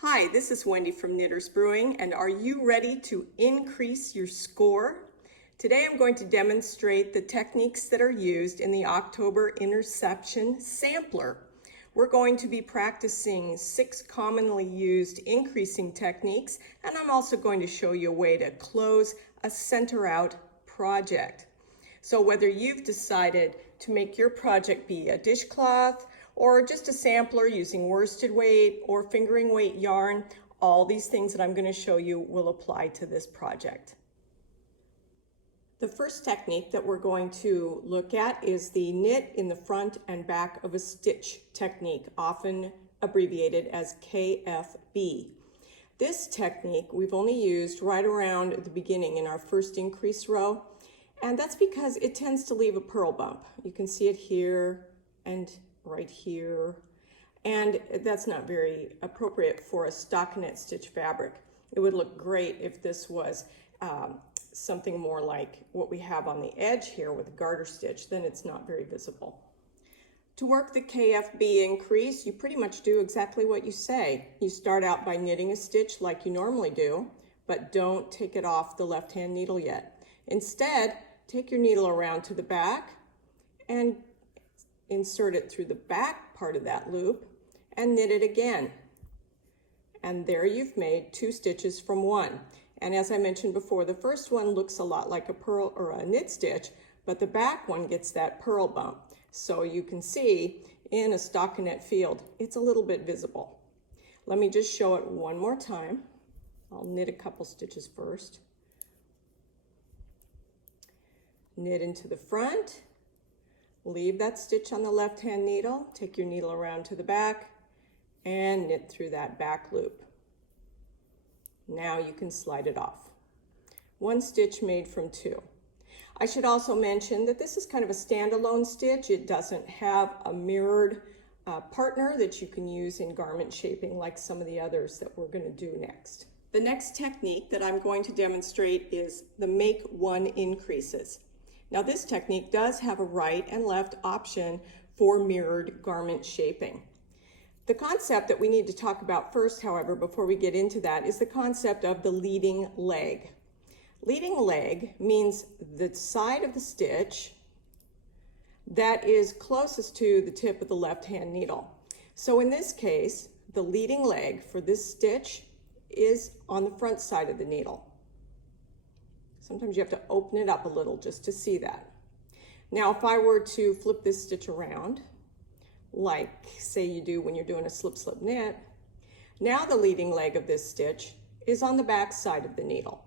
Hi, this is Wendy from Knitters Brewing, and are you ready to increase your score? Today I'm going to demonstrate the techniques that are used in the October Interception sampler. We're going to be practicing 6 commonly used increasing techniques, and I'm also going to show you a way to close a center out project. So whether you've decided to make your project be a dishcloth or just a sampler using worsted weight or fingering weight yarn, all these things that I'm going to show you will apply to this project. The first technique that we're going to look at is the knit in the front and back of a stitch technique, often abbreviated as KFB. This technique we've only used right around the beginning in our first increase row, and that's because it tends to leave a purl bump. You can see it here and right here, and that's not very appropriate for a stockinette stitch fabric. It would look great if this was something more like what we have on the edge here with a garter stitch. Then it's not very visible. To work the KFB increase, you pretty much do exactly what you say. You start out by knitting a stitch like you normally do, but don't take it off the left-hand needle yet. Instead, take your needle around to the back and insert it through the back part of that loop and knit it again. And there you've made 2 stitches from 1. And as I mentioned before, the first one looks a lot like a purl or a knit stitch, but the back one gets that purl bump. So you can see in a stockinette field, it's a little bit visible. Let me just show it one more time. I'll knit a couple stitches first. Knit into the front, leave that stitch on the left-hand needle, take your needle around to the back, and knit through that back loop. Now you can slide it off. 1 stitch made from 2. I should also mention that this is kind of a standalone stitch. It doesn't have a mirrored partner that you can use in garment shaping like some of the others that we're going to do next. The next technique that I'm going to demonstrate is the make 1 increases. Now this technique does have a right and left option for mirrored garment shaping. The concept that we need to talk about first, however, before we get into that, is the concept of the leading leg. Leading leg means the side of the stitch that is closest to the tip of the left-hand needle. So in this case, the leading leg for this stitch is on the front side of the needle. Sometimes you have to open it up a little just to see that. Now, if I were to flip this stitch around, like say you do when you're doing a slip-slip knit, now the leading leg of this stitch is on the back side of the needle.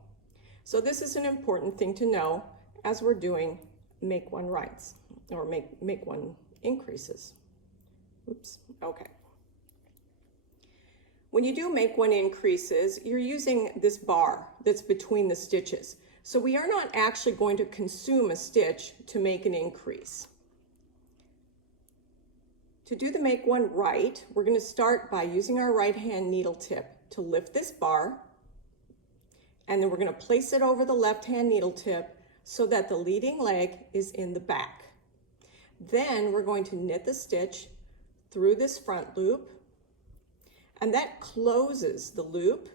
So this is an important thing to know as we're doing make 1 rights, or make 1 increases. Oops, okay. When you do make 1 increases, you're using this bar that's between the stitches. So we are not actually going to consume a stitch to make an increase. To do the make 1 right, we're going to start by using our right-hand needle tip to lift this bar, and then we're going to place it over the left-hand needle tip so that the leading leg is in the back. Then we're going to knit the stitch through this front loop, and that closes the loop,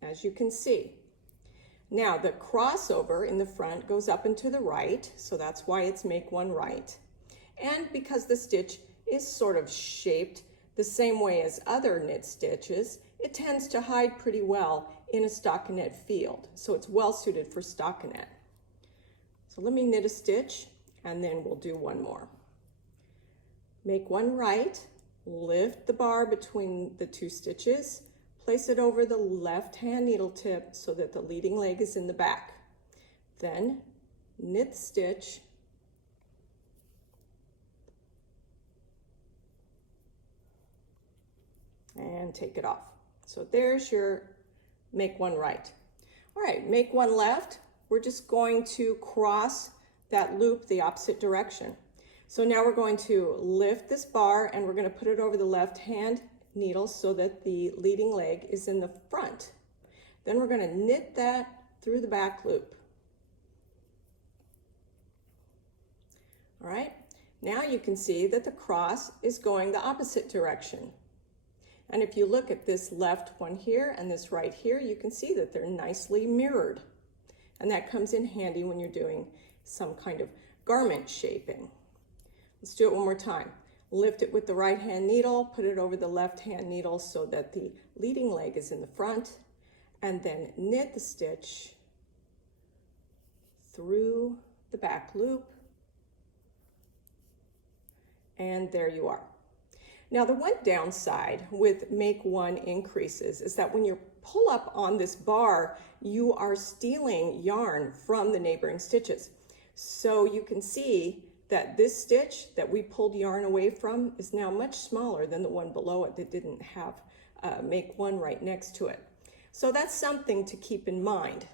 as you can see. Now the crossover in the front goes up and to the right, so that's why it's make 1 right. And because the stitch is sort of shaped the same way as other knit stitches, it tends to hide pretty well in a stockinette field. So it's well suited for stockinette. So let me knit a stitch and then we'll do 1 more. Make 1 right, lift the bar between the 2 stitches, place it over the left-hand needle tip so that the leading leg is in the back. Then knit the stitch, and take it off. So there's your make 1 right. All right, make 1 left. We're just going to cross that loop the opposite direction. So now we're going to lift this bar and we're going to put it over the left-hand needle so that the leading leg is in the front. Then we're going to knit that through the back loop. All right, now you can see that the cross is going the opposite direction. And if you look at this left one here and this right here, you can see that they're nicely mirrored. And that comes in handy when you're doing some kind of garment shaping. Let's do it one more time. Lift it with the right hand needle, put it over the left hand needle so that the leading leg is in the front, and then knit the stitch through the back loop. And there you are. Now the one downside with make one increases is that when you pull up on this bar, you are stealing yarn from the neighboring stitches. So you can see that this stitch that we pulled yarn away from is now much smaller than the one below it that didn't have make one right next to it. So that's something to keep in mind.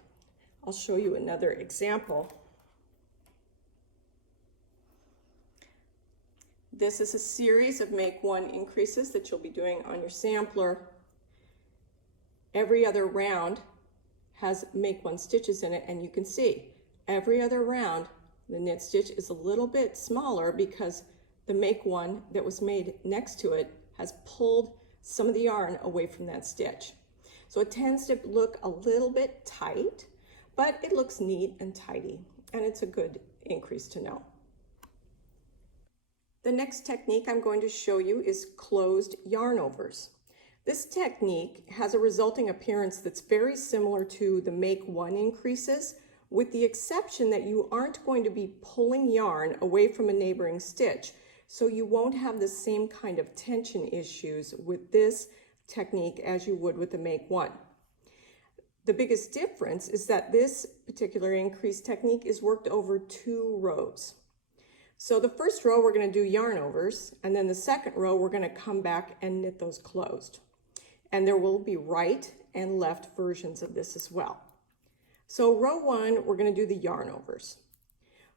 I'll show you another example. This is a series of make one increases that you'll be doing on your sampler. Every other round has make one stitches in it, and you can see every other round the knit stitch is a little bit smaller because the make one that was made next to it has pulled some of the yarn away from that stitch. So it tends to look a little bit tight, but it looks neat and tidy, and it's a good increase to know. The next technique I'm going to show you is closed yarn overs. This technique has a resulting appearance that's very similar to the make one increases, with the exception that you aren't going to be pulling yarn away from a neighboring stitch, so you won't have the same kind of tension issues with this technique as you would with the make one. The biggest difference is that this particular increase technique is worked over 2 rows. So the first row we're going to do yarn overs, and then the second row we're going to come back and knit those closed. And there will be right and left versions of this as well. So row 1, we're going to do the yarn overs.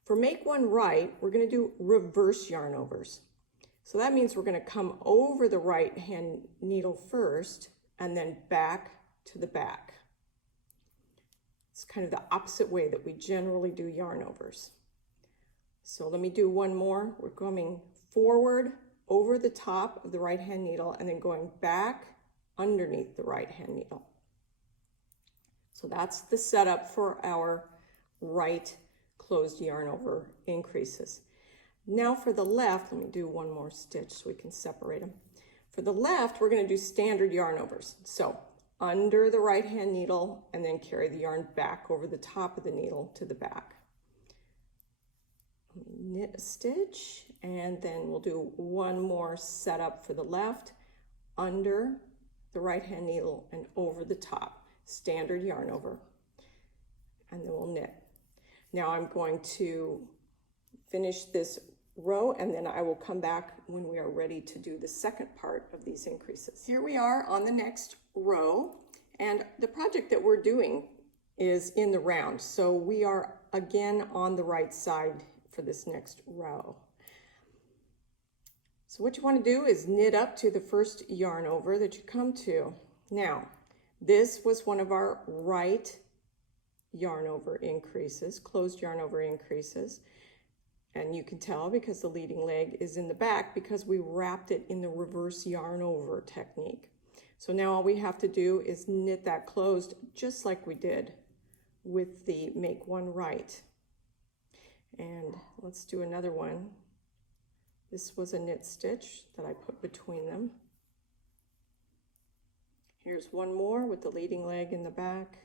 For make one right, we're going to do reverse yarn overs. So that means we're going to come over the right hand needle first and then back to the back. It's kind of the opposite way that we generally do yarn overs. So let me do one more. We're coming forward over the top of the right hand needle and then going back underneath the right hand needle. So that's the setup for our right closed yarn over increases. Now for the left, let me do one more stitch so we can separate them. For the left, we're going to do standard yarn overs. So under the right hand needle and then carry the yarn back over the top of the needle to the back. Knit a stitch, and then we'll do one more setup for the left, under the right hand needle and over the top, standard yarn over, and then we'll knit. Now I'm going to finish this row, and then I will come back when we are ready to do the second part of these increases. Here we are on the next row, and the project that we're doing is in the round, so we are again on the right side for this next row. So what you want to do is knit up to the first yarn over that you come to. Now, this was one of our right yarn over increases, closed yarn over increases. And you can tell because the leading leg is in the back because we wrapped it in the reverse yarn over technique. So now all we have to do is knit that closed just like we did with the make one right. And let's do another one. This was a knit stitch that I put between them. Here's one more with the leading leg in the back.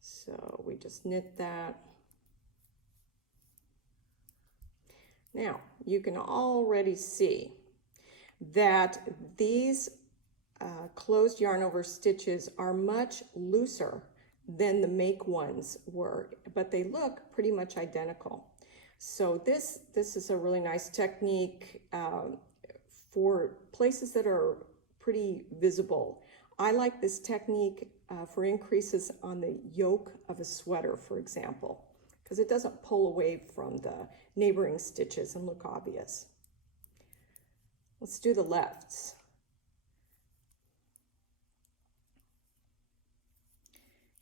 So we just knit that. Now, you can already see that these closed yarn over stitches are much looser than the make ones were, but they look pretty much identical. So this is a really nice technique for places that are pretty visible. I like this technique for increases on the yoke of a sweater, for example, because it doesn't pull away from the neighboring stitches and look obvious. Let's do the lefts.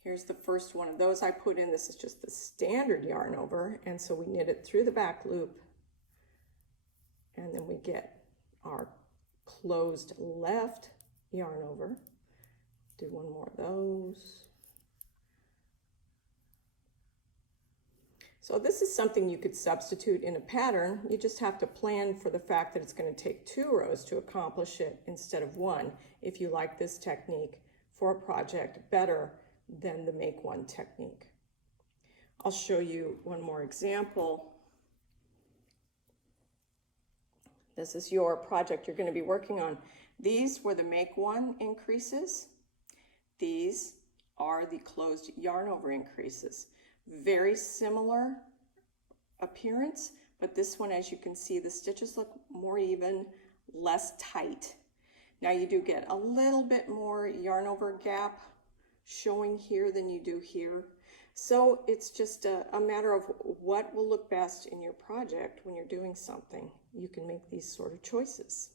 Here's the first one of those I put in. This is just the standard yarn over, and so we knit it through the back loop, and then we get our closed left yarn over. Do one more of those. So this is something you could substitute in a pattern. You just have to plan for the fact that it's going to take 2 rows to accomplish it instead of 1 if you like this technique for a project better than the make one technique. I'll show you one more example. This is your project you're going to be working on. These were the make one increases. These are the closed yarn over increases. Very similar appearance, but this one, as you can see, the stitches look more even, less tight. Now you do get a little bit more yarn over gap showing here than you do here. So it's just a matter of what will look best in your project when you're doing something. You can make these sort of choices.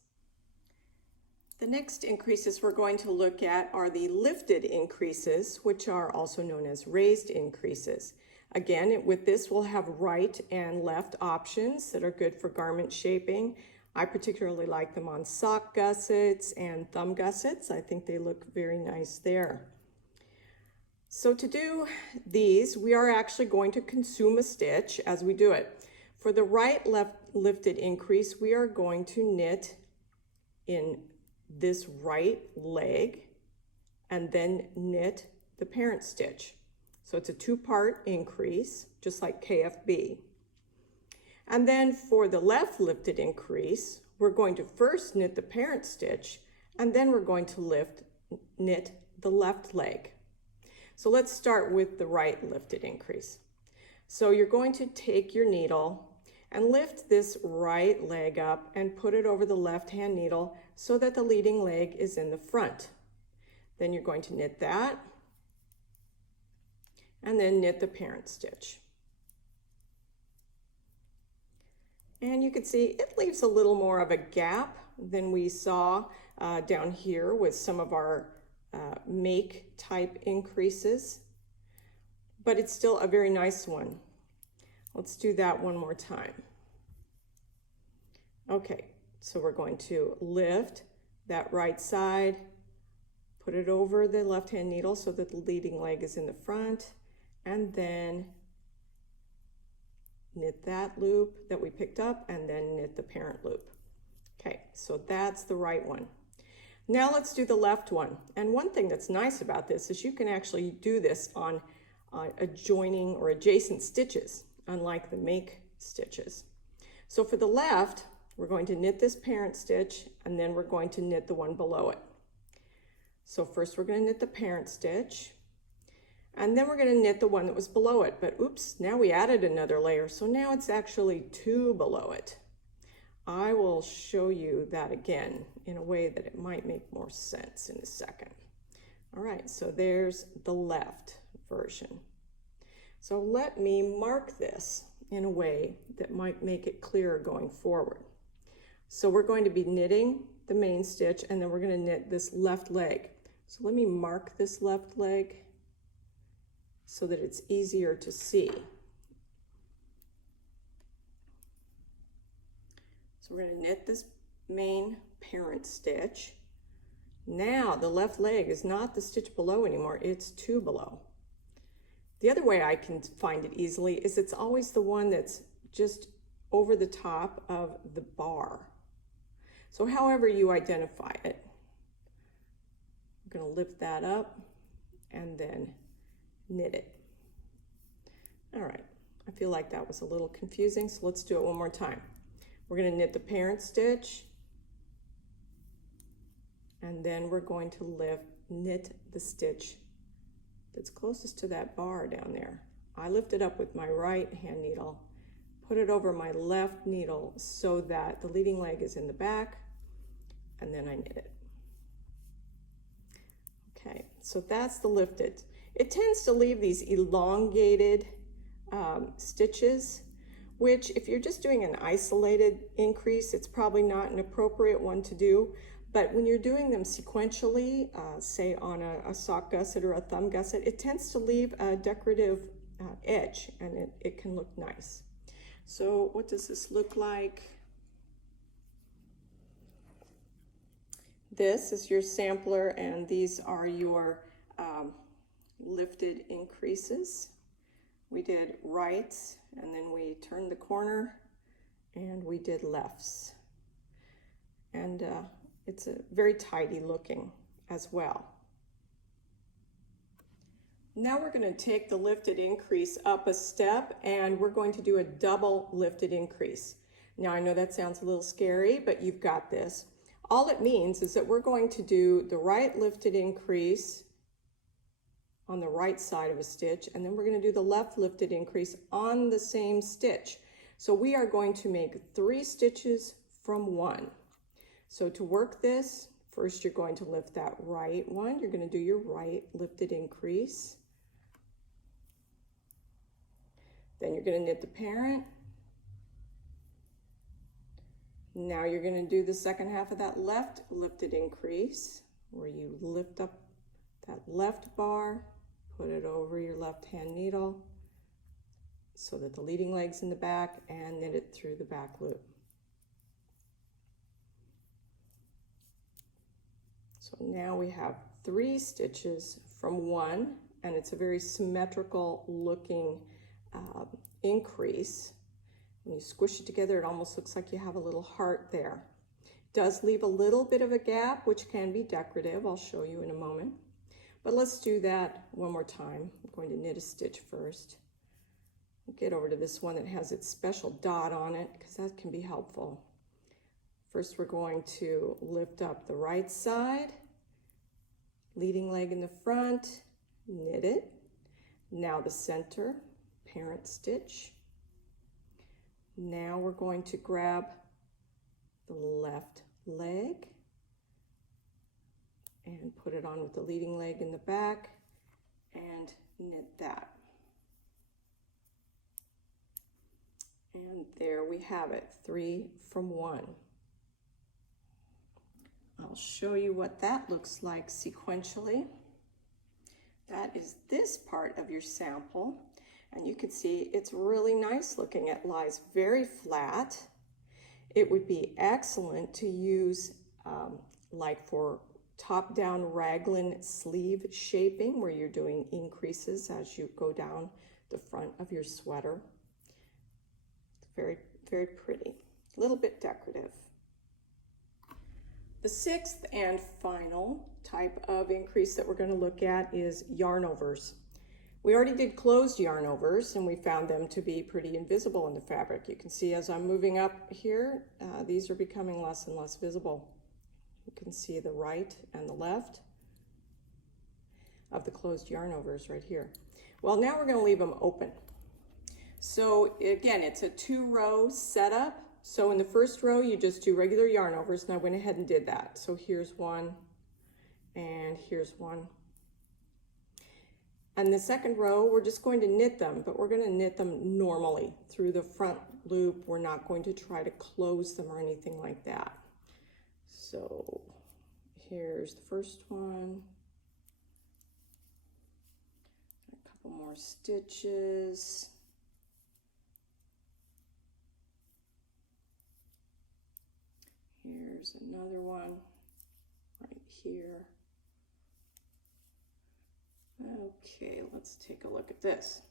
The next increases we're going to look at are the lifted increases, which are also known as raised increases. Again, with this we'll have right and left options that are good for garment shaping. I particularly like them on sock gussets and thumb gussets. I think they look very nice there. So to do these, we are actually going to consume a stitch as we do it. For the right left lifted increase, we are going to knit in this right leg and then knit the parent stitch. So it's a 2-part increase, just like KFB. And then for the left lifted increase, we're going to first knit the parent stitch, and then we're going to knit the left leg. So let's start with the right lifted increase. So you're going to take your needle and lift this right leg up and put it over the left hand needle so that the leading leg is in the front. Then you're going to knit that and then knit the parent stitch. And you can see it leaves a little more of a gap than we saw down here with some of our make type increases, but it's still a very nice one. Let's do that one more time. Okay, so we're going to lift that right side, put it over the left hand needle so that the leading leg is in the front, and then knit that loop that we picked up and then knit the parent loop. Okay, so that's the right one. Now let's do the left one. And one thing that's nice about this is you can actually do this on adjoining or adjacent stitches, unlike the make stitches. So for the left, we're going to knit this parent stitch and then we're going to knit the one below it. So first we're going to knit the parent stitch and then we're going to knit the one that was below it. But oops, now we added another layer. So now it's actually 2 below it. I will show you that again in a way that it might make more sense in a second. All right, so there's the left version. So let me mark this in a way that might make it clearer going forward. So we're going to be knitting the main stitch and then we're going to knit this left leg. So let me mark this left leg so that it's easier to see. So we're going to knit this main parent stitch. Now the left leg is not the stitch below anymore, it's 2 below. The other way I can find it easily is it's always the one that's just over the top of the bar. So however you identify it, I'm going to lift that up and then knit it. All right, I feel like that was a little confusing, so let's do it one more time. We're going to knit the parent stitch and then we're going to knit the stitch that's closest to that bar down there. I lift it up with my right hand needle, put it over my left needle so that the leading leg is in the back, and then I knit it. Okay, so that's the lifted. It tends to leave these elongated stitches, which if you're just doing an isolated increase, it's probably not an appropriate one to do. But when you're doing them sequentially, say on a sock gusset or a thumb gusset, it tends to leave a decorative edge and it can look nice. So what does this look like? This is your sampler, and these are your lifted increases. We did rights, and then we turned the corner, and we did lefts. And it's a very tidy looking as well. Now we're going to take the lifted increase up a step, and we're going to do a double lifted increase. Now I know that sounds a little scary, but you've got this. All it means is that we're going to do the right lifted increase on the right side of a stitch, and then we're going to do the left lifted increase on the same stitch. So we are going to make 3 stitches from 1. So to work this, first you're going to lift that right one. You're going to do your right lifted increase. Then you're going to knit the parent. Now you're going to do the second half of that left lifted increase, where you lift up that left bar, put it over your left hand needle so that the leading leg's in the back, and knit it through the back loop. So now we have 3 stitches from 1, and it's a very symmetrical looking increase. When you squish it together, it almost looks like you have a little heart there. It does leave a little bit of a gap, which can be decorative. I'll show you in a moment. But let's do that one more time. I'm going to knit a stitch first. Get over to this one that has its special dot on it, because that can be helpful. First, we're going to lift up the right side, leading leg in the front, knit it. Now the center, parent stitch. Now we're going to grab the left leg and put it on with the leading leg in the back and knit that. And there we have it, 3 from 1. I'll show you what that looks like sequentially. That is this part of your sample. And you can see it's really nice looking. It lies very flat. It would be excellent to use like for top-down raglan sleeve shaping, where you're doing increases as you go down the front of your sweater. It's very, very pretty. A little bit decorative. The 6th and final type of increase that we're going to look at is yarn overs. We already did closed yarn overs, and we found them to be pretty invisible in the fabric. You can see as I'm moving up here, these are becoming less and less visible. You can see the right and the left of the closed yarn overs right here. Well, now we're going to leave them open. So again, it's a 2-row setup. So in the first row, you just do regular yarn overs, and I went ahead and did that. So here's one, and here's one. And the second row, we're just going to knit them, but we're going to knit them normally through the front loop. We're not going to try to close them or anything like that. So here's the first one. A couple more stitches. Here's another one right here. Okay, let's take a look at this.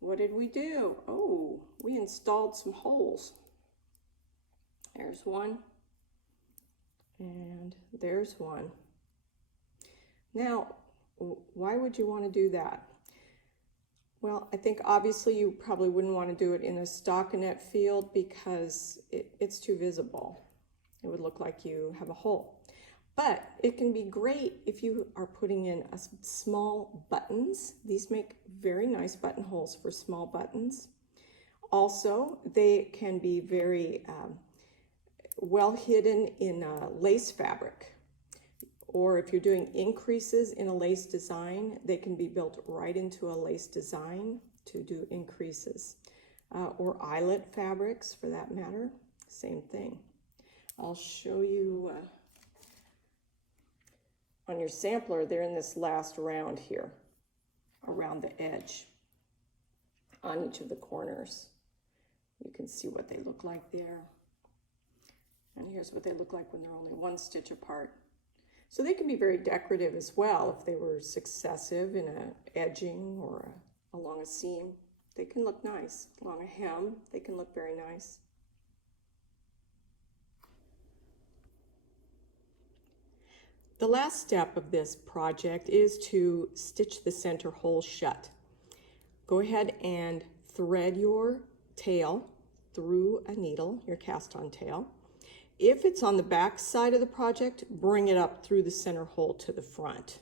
What did we do? Oh, we installed some holes. There's one, and there's one. Now, why would you want to do that? Well, I think obviously you probably wouldn't want to do it in a stockinette field because it's too visible. It would look like you have a hole. But it can be great if you are putting in small buttons. These make very nice buttonholes for small buttons. Also, they can be very well hidden in lace fabric. Or if you're doing increases in a lace design, they can be built right into a lace design to do increases. Or eyelet fabrics, for that matter, same thing. I'll show you on your sampler, they're in this last round here, around the edge, on each of the corners. You can see what they look like there. And here's what they look like when they're only 1 stitch apart. So they can be very decorative as well if they were successive in a edging or along a seam. They can look nice. Along a hem, they can look very nice. The last step of this project is to stitch the center hole shut. Go ahead and thread your tail through a needle, your cast-on tail. If it's on the back side of the project, bring it up through the center hole to the front.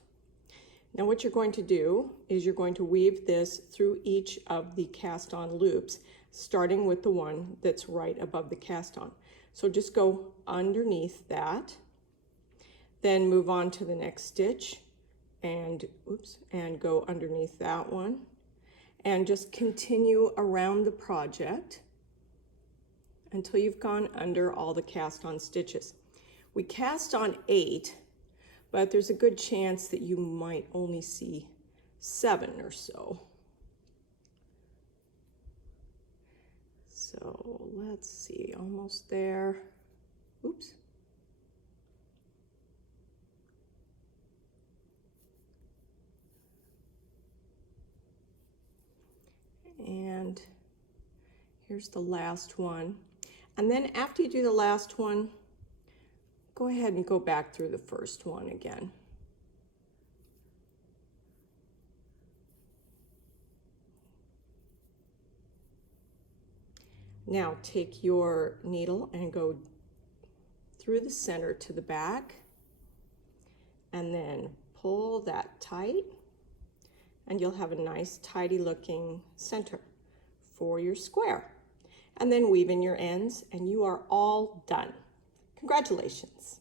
Now what you're going to do is you're going to weave this through each of the cast-on loops, starting with the one that's right above the cast-on. So just go underneath that, then move on to the next stitch and go underneath that one, and just continue around the project until you've gone under all the cast-on stitches. We cast on 8, but there's a good chance that you might only see 7 or so. So let's see, almost there. Oops. And here's the last one. And then after you do the last one, go ahead and go back through the first one again. Now take your needle and go through the center to the back, and then pull that tight, and you'll have a nice tidy looking center for your square. And then weave in your ends and you are all done. Congratulations.